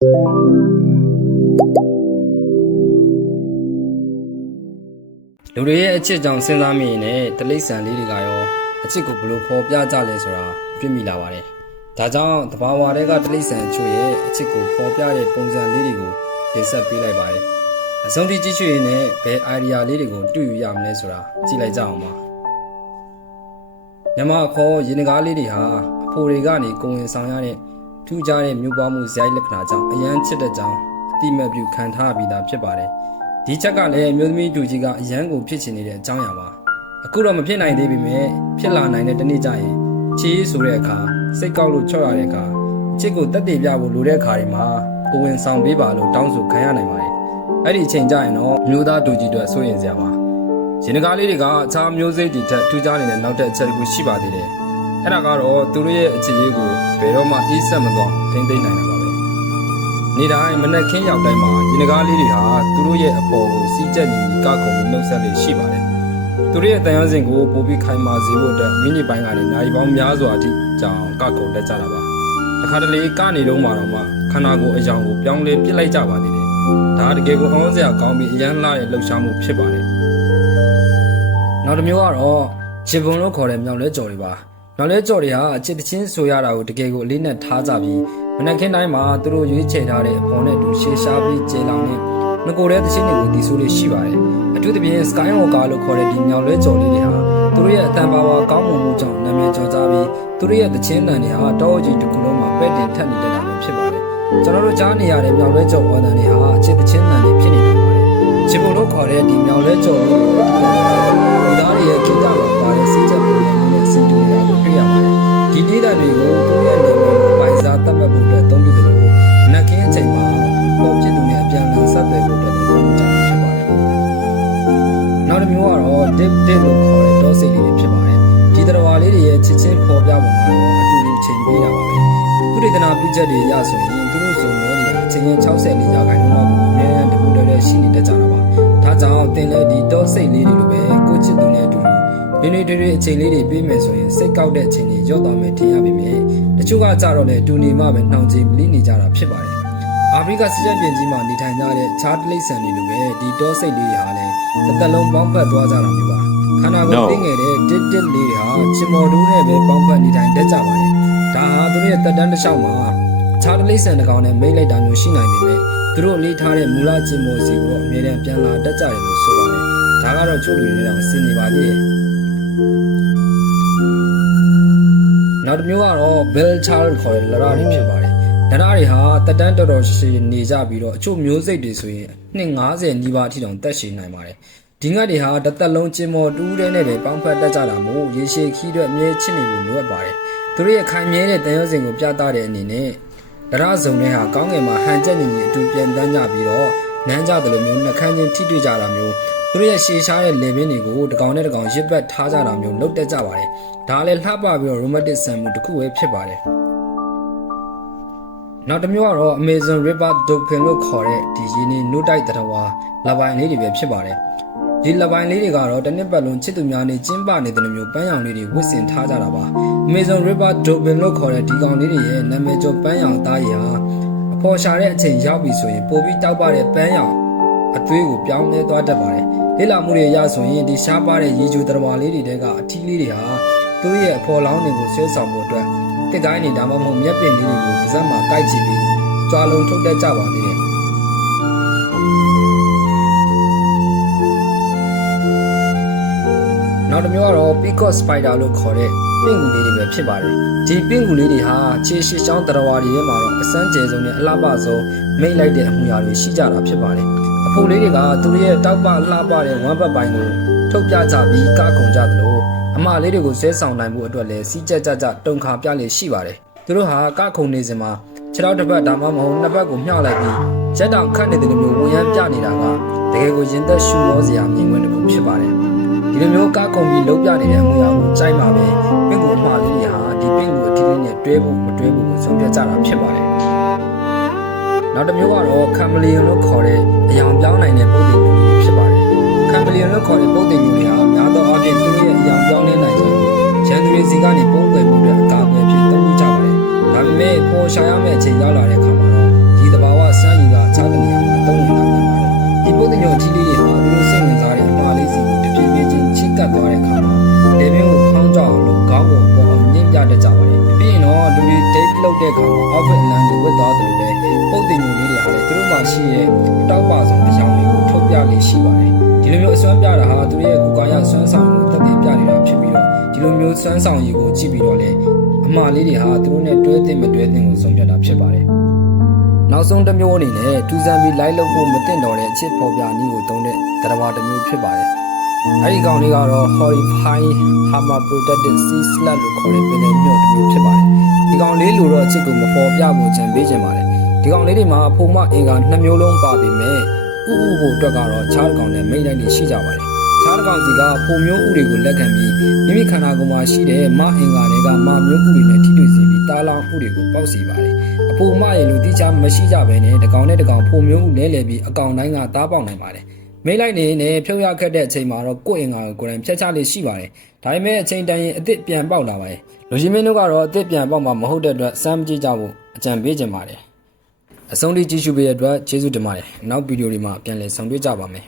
လူတွေရဲ့အချစ်ကြောင့်စဉ်းစားမိရင်လည်းတလိษံလေးတွေကရောအချစ်ကိုဘလို့ဖော်ပြကြလဲဆိုတာတွေ့မိလာပါတယ်။ဒါကြောင့်တဘာဝတွေကတလိษံအချို့ရဲ့အချစ်ကိုဖော်ပြတဲ့ပုံစံလေးတွေကိုတင်ဆက်ပေးလိုက်ပါတယ်။အဆုံးထိကြည့်ရှုရင်လည်းဘယ် idea လေးတွေကိုတွေ့ယူရမလဲဆိုတာကြည့်လိုက်ကြအောင်ပါ။မြမခေါ်ရေနဂါးလေးတွေဟာအဖိုတွေကနေကိုဝင်ဆောင်ရတဲ့ထူးခြားတဲ့မျိုးပွားမှုဇယိုက်လက္ခဏာကြောင့်အရန်ချစ်တဲ့ကြောင့်အတိမတ်ပြုခံထားပြီးသားဖြစ်ပါတယ်။ဒီချက်ကလည်းအမျိုးသမီးတူကြီးကအရန်ကိုဖြစ်ချင်နေတဲ့အကြောင်းအရာပါအခုတော့မဖြစ်နိုင်သေးပေမဲ့ဖြစ်လာနိုင်တဲ့တနေ့ကျရင်ချီးဆိုတဲ့အခါစိတ်ကောက်လို့ချော့ရတဲ့အခါချစ်ကိုတက်တည်ပြဖို့လိုတဲ့အခါတွေမှာကိုဝင်ဆောင်ပေးပါလို့တောင်းဆိုခံရနိုင်ပါတယ်အဲ့ဒီအချိန်ကျရင်တော့မျိုးသားတူကြီးတို့စိုးရင်စရာပါရင်တကားလေးတွေကအခြားမျိုးစိတ်တွေထက်ထူးခြားနေတဲ့နောက်တဲ့အချက်တစ်ခုရှိပါသေးတယ်အဲ့ဒါကတော့သူတို့ရဲ့အခြေရေးကိုဘယ်တော့မှအေးဆက်မသွားထိမ့်သိမ့်နိုင်တာပါပဲနေ့တိုင်းမနက်ခင်းရောက်တိုင်းမှာရင်တကားလေးတွေဟာသူတို့ရဲ့အပေါ်ကိုစီးကျက်နေပြီးကခုန်ပြီးနှုတ်ဆက်လေးရှိပါတယ်သူတို့ရဲ့တန်ရုံးစဉ်ကိုပို့ပြီးခိုင်မာစေဖို့အတွက်မိနစ်ပိုင်းကနေနိုင်ပေါင်းများစွာအထိကြောင်ကခုန်တက်ကြတာပါတခါတလေကနေတော့မှတော့မှခန္ဓာကိုယ်အယောင်ကိုပြောင်းလဲပစ်လိုက်ကြပါသေးတယ်ဒါတကယ်ကိုအောင်စရာကောင်းပြီးအရန်လာတဲ့လှုပ်ရှားမှုဖြစ်ပါတယ်နောက်တစ်မျိုးကတော့ဂျီဘွန်လို့ခေါ်တဲ့မြောက်လဲကြော်တွေပါမြောက်လဲကြော်တွေဟာအချစ်တချင်းဆိုရတာကိုတကယ်ကိုအလေးနဲ့ထားကြပြီးမနက်ခင်းတိုင်းမှာသူတို့ရွေးချယ်ထားတဲ့အပေါ်နဲ့အတူရှေ့ရှားပြီးကျေလောင်နေငကိုတဲ့တချင်းတွေကိုတီးဆိုးလေးရှိပါတယ်အထူးသဖြင့် Skywalker လို့ခေါ်တဲ့ဒီမြောက်လဲကြော်လေးတွေဟာသူတို့ရဲ့အတန်ပါဝါကောင်းမွန်မှုကြောင့်နာမည်ကျော်ကြပြီးသူတို့ရဲ့တချင်းတန်တွေဟာတောအကြီးတစ်ခုလုံးမှာပဲ့တင်ထက်နေတတ်တာမျိုးဖြစ်ပါတယ်ကျွန်တော်တို့ကြားနေရတဲ့မြောက်လဲကြော်ဝန်တန်တွေဟာအချစ်တချင်းတန်တွေဖြစ်နေတာပါတယ်ချစ်ဖို့လို့ခေါ်တဲ့ဒီမြောက်လဲကြော်လေးကိုဒီသားတွေရဲ့ခိတ္တမှာပါတဲ့စိတ်ချက်ပုံစံနဲ့စီတူနေတာကိုတွေ့ရပါတယ်ဒီဒေတာတွေကိုသူတို့ရဲ့နေရာကိုပိုင်စားတတ်မှတ်ဖို့အတွက်အသုံးပြုတယ်လို့နက်ခင်းအချိန်မှာပေါ်ဖြစ်သူနဲ့အပြန်အလှန်ဆက်သွယ်ဖို့အတွက်လည်းသုံးကြတာဖြစ်ပါတယ်နောက်တစ်မျိုးကတော့ dip လို့ခေါ်တဲ့တောစိတ်လေးတွေဖြစ်ပါတယ်ဒီတရဝါလေးတွေရဲ့ချစ်ချင်းပေါ်ပြပုံကတော့အတူတူချိန်ပေးတာပါပဲသူဒေသနာပြုချက်တွေရဆိုရင်သူတို့စုံမဲတွေအချိန်ရင်64ရာခိုင်နှုန်းလောက်အများတခုတည်းရှိနေတတ်ကြတာပါဒါကြောင့်တင်လည်းဒီတောစိတ်လေးတွေလိုပဲကိုချစ်သူနဲ့အတူတူနေတွေအချိန်လေးတွေပြေးမယ်ဆိုရင်စိတ်ကောက်တဲ့အချိန်တွေရော့သွားမယ်ထင်ရပေမဲ့တချို့ကကြတော့လေတူနေမှပဲနှောင်ကြည့်မလိနေကြတာဖြစ်ပါတယ်အာဖရိကစစ်တပ်ပြင်ကြီးမှာနေထိုင်ကြတဲ့ခြားတလိษံတွေလိုပဲဒီတောစိတ်လေးတွေဟာလည်းတစ်သက်လုံးပေါင်းဖက်သွားကြတာမျိုးပါခန္ဓာကိုယ်သိငယ်တဲ့တစ်လေးတွေဟာချင်မော်တူးနဲ့ပဲပေါင်းဖက်နေထိုင်တတ်ကြပါတယ်ဒါဟာသူတို့ရဲ့တက်တန်းတစ်လျှောက်မှာခြားတလိษံတစ်ကောင်နဲ့မိတ်လိုက်တာမျိုးရှိနိုင်ပေမဲ့သူတို့အလေးထားတဲ့မူလချင်မော်စီကိုတော့အမြဲတမ်းပြန်လာတတ်ကြတယ်လို့ဆိုပါတယ်ဒါကတော့ချို့လူတွေတော့ဆင်နေပါသေးတယ်နောက်တစ်မျိုးကတော့ Bell Child ခေါ်တဲ့လရတွေဖြစ်ပါတယ်လရတွေဟာတက်တန်းတော်တော်ရှည်နေကြပြီးတော့အချို့မျိုးစိတ်တွေဆိုရင်နှစ်90နီးပါးအထိတောင်တက်ရှည်နိုင်ပါတယ်ဒီငတ်တွေဟာတစ်သက်လုံးကျင်မော်တူးတဲ့နဲ့ပဲပေါင်းဖက်တတ်ကြတာမို့ရေရှည်ခီးအတွက်အမြဲချစ်နေဖို့လိုအပ်ပါတယ်သူတို့ရဲ့ခိုင်မြဲတဲ့တန်ရုံးစင်ကိုပြသတဲ့အနေနဲ့လရစုံတွေဟာကောင်းငယ်မှာဟန်ချက်ညီညီအတူပြန်တန်းကြပြီးတော့နမ်းကြတယ်လို့မျိုးနှခမ်းချင်းထိတွေ့ကြတာမျိုးသူတို့ရဲ့ရှည်ရှားတဲ့လေပင်တွေကိုတကောင်နဲ့တကောင်ရစ်ပတ်ထားကြတာမျိုးလုပ်တတ်ကြပါတယ်ဒါလည်းလှပပြီးတော့ romantic ဆန်မှုတစ်ခုပဲဖြစ်ပါတယ်နောက်တစ်မျိုးကတော့ Amazon River Dolphin လို့ခေါ်တဲ့ဒီရင်းနှီးနိုးတိုက်တရဝါလပိုင်းလေးတွေပဲဖြစ်ပါတယ်ဒီလပိုင်းလေးတွေကတော့တစ်နှစ်ပတ်လုံးချစ်သူများနဲ့ကျင်းပနေတဲ့လိုမျိုးပန်းရောင်လေးတွေဝတ်ဆင်ထားကြတာပါ Amazon River Dolphin လို့ခေါ်တဲ့ဒီကောင်လေးတွေရဲ့နာမည်ကျော်ပန်းရောင်သားရည်ဟာအဖော်ရှာတဲ့အချိန်ရောက်ပြီဆိုရင်ပိုပြီးတောက်ပတဲ့ပန်းရောင်အသွေးကိုပြောင်းလဲသွားတတ်ပါတယ်လေ့လာမှုတွေအရဆိုရင်ဒီရှားပါတဲ့ရေချိုတရဝါလေးတွေတဲကအထီးလေးတွေဟာသူတို့ရဲ့အဖော်လောင်းတွေကိုဆွဲဆောင်ဖို့အတွက်တစ်တိုင်းနေဒါမှမဟုတ်မျက်ပင်လေးတွေကိုပါးစပ်မှာကိုက်ချပြီးကြွားလုံးထုတ်တတ်ကြပါသေးတယ်နောက်တစ်မျိုးကတော့ Peacock Spider လို့ခေါ်တဲ့ပင့်ကူလေးတွေပဲဖြစ်ပါတယ်ဒီပင့်ကူလေးတွေဟာခြေရှိချောင်းတရဝါတွေထဲမှာတော့အစမ်းကျဲဆုံးနဲ့အလှပဆုံးမိတ်လိုက်တဲ့အမူအရာတွေရှိကြတာဖြစ်ပါတယ်အဖိုလေးတွေကသူတို့ရဲ့တောက်ပလှပတဲ့ဝမ်းပတ်ပိုင်းကိုထုတ်ပြကြပြီးကခုန်ကြသလိုအမလေးတွေကိုဆွဲဆောင်နိုင်မှုအတွက်လည်းစီးကြက်ကြတုံခါပြလေရှိပါတယ်သူတို့ဟာကခုန်နေစဉ်မှာခြေထောက်တစ်ပတ်ဒါမှမဟုတ်နှစ်ပတ်ကိုမြှောက်လိုက်ပြီးရက်တောင်ခတ်နေတဲ့လိုမျိုးဝင်ရမ်းပြနေတာကတကယ်ကိုရင်သက်ရှူမောစရာမြင်ကွင်းတစ်ခုဖြစ်ပါတယ်ဒီလိုမျိုးကခုန်ပြီးလုံးပြနေတဲ့အမူအရာကိုကြိုက်မှာပဲပင့်ကူအမှားလေးတွေဟာဒီပင့်ကူအထီးလေးနဲ့တွဲဖို့မတွဲဖို့ကိုဆုံးဖြတ်ကြတာဖြစ်ပါတယ်နောက်တစ်မျိုးကတော့ Chameleon လို့ခေါ်တဲ့အယောင်ပြောင်းနိုင်တဲ့ပုံသဏ္ဍာန်မျိုးတွေဖြစ်ပါတယ် Chameleon လို့ခေါ်တဲ့ပုံသဏ္ဍာန်မျိုးတွေဟာများသောအားဖြင့်သူတို့ရဲ့အယောင်ပြောင်းလဲနိုင်ခြင်းကိုရန်သူတွေစီကနေပုံကွယ်မှုတွေအကာအကွယ်ဖြစ်သုံးကြပါတယ်ဒါပေမဲ့ပေါ်ရှာရမယ့်အချိန်ရောက်လာတဲ့အခါမှာတော့ဒီသဘာဝ ရှိရဲ့တောက်ပါဆုံးတရားတွေကိုထုတ်ပြလေးရှိပါတယ်ဒီလိုမျိုးအစွမ်းပြတာဟာသူရဲ့ကိုယ်ကာယစွမ်းဆောင်မှုတက်တည်ပြနေတာဖြစ်ပြီးတော့ဒီလိုမျိုးစွမ်းဆောင်ရည်ကိုကြည့်ပြီးတော့လေအမှားလေးတွေဟာသူတို့နဲ့တွဲသင့်မတွဲသင့်ကိုဆုံးဖြတ်တာဖြစ်ပါတယ်နောက်ဆုံးတစ်မျိုးအနေနဲ့ထူးဆန်းပြီးလိုက်လုပ်ဖို့မသင့်တော်တဲ့အချစ်ပေါ်ပြနည်းကိုသုံးတဲ့တရားတစ်မျိုးဖြစ်ပါတယ်အဲဒီကောင်လေးကတော့ Horrifying Hammer Protected Sea Slug လို့ခေါ်တဲ့ပင်လယ်မြို့တစ်မျိုးဖြစ်ပါတယ်ဒီကောင်လေးလိုတော့အချစ်ကိုမပေါ်ပြဖို့ကြံပေးခြင်းပါတယ်ဒီကောင်လေးတွေမှာဖုံမအင်္ဂါ2မျိုးလုံးပါပေမဲ့ဥဖို့အတွက်ကတော့ခြားတစ်ကောင်နဲ့မိတ်လိုက်နေရှိကြပါတယ်ခြားတစ်ကောင်စီကဖုံမျိုးဥတွေကိုလက်ခံပြီးမိမိခန္ဓာကိုယ်မှာရှိတဲ့မအင်္ဂါတွေကမမျိုးဥတွေနဲ့ထိတွေ့စေပြီးတားလောင်ဥတွေကိုပေါက်စေပါတယ်အဖုံမရဲ့လူတိကျမရှိကြဘဲနဲ့တစ်ကောင်နဲ့တစ်ကောင်ဖုံမျိုးဥလဲလှယ်ပြီးအကောင်တိုင်းကတားပေါက်နိုင်ပါတယ်မိတ်လိုက်နေနဲ့ဖြုတ်ရခက်တဲ့အချိန်မှာတော့ကိုယ့်အင်္ဂါကိုကိုယ်တိုင်ဖျက်ချလေးရှိပါတယ်ဒါပေမဲ့အချိန်တန်ရင်အစ်စ်ပြန်ပေါက်လာပါတယ်လူကြီးမင်းတို့ကတော့အစ်စ်ပြန်ပေါက်မှာမဟုတ်တဲ့အတွက်စမ်းမကြည့်ကြဖို့အကြံပေးခြင်းပါတယ်အဆုံးထိကြည့်ရှုပေးတဲ့အတွက်ကျေးဇူးတင်ပါတယ်နောက်ဗီဒီယိုတွေမှာပြန်လည်ဆုံတွေ့ကြပါမယ်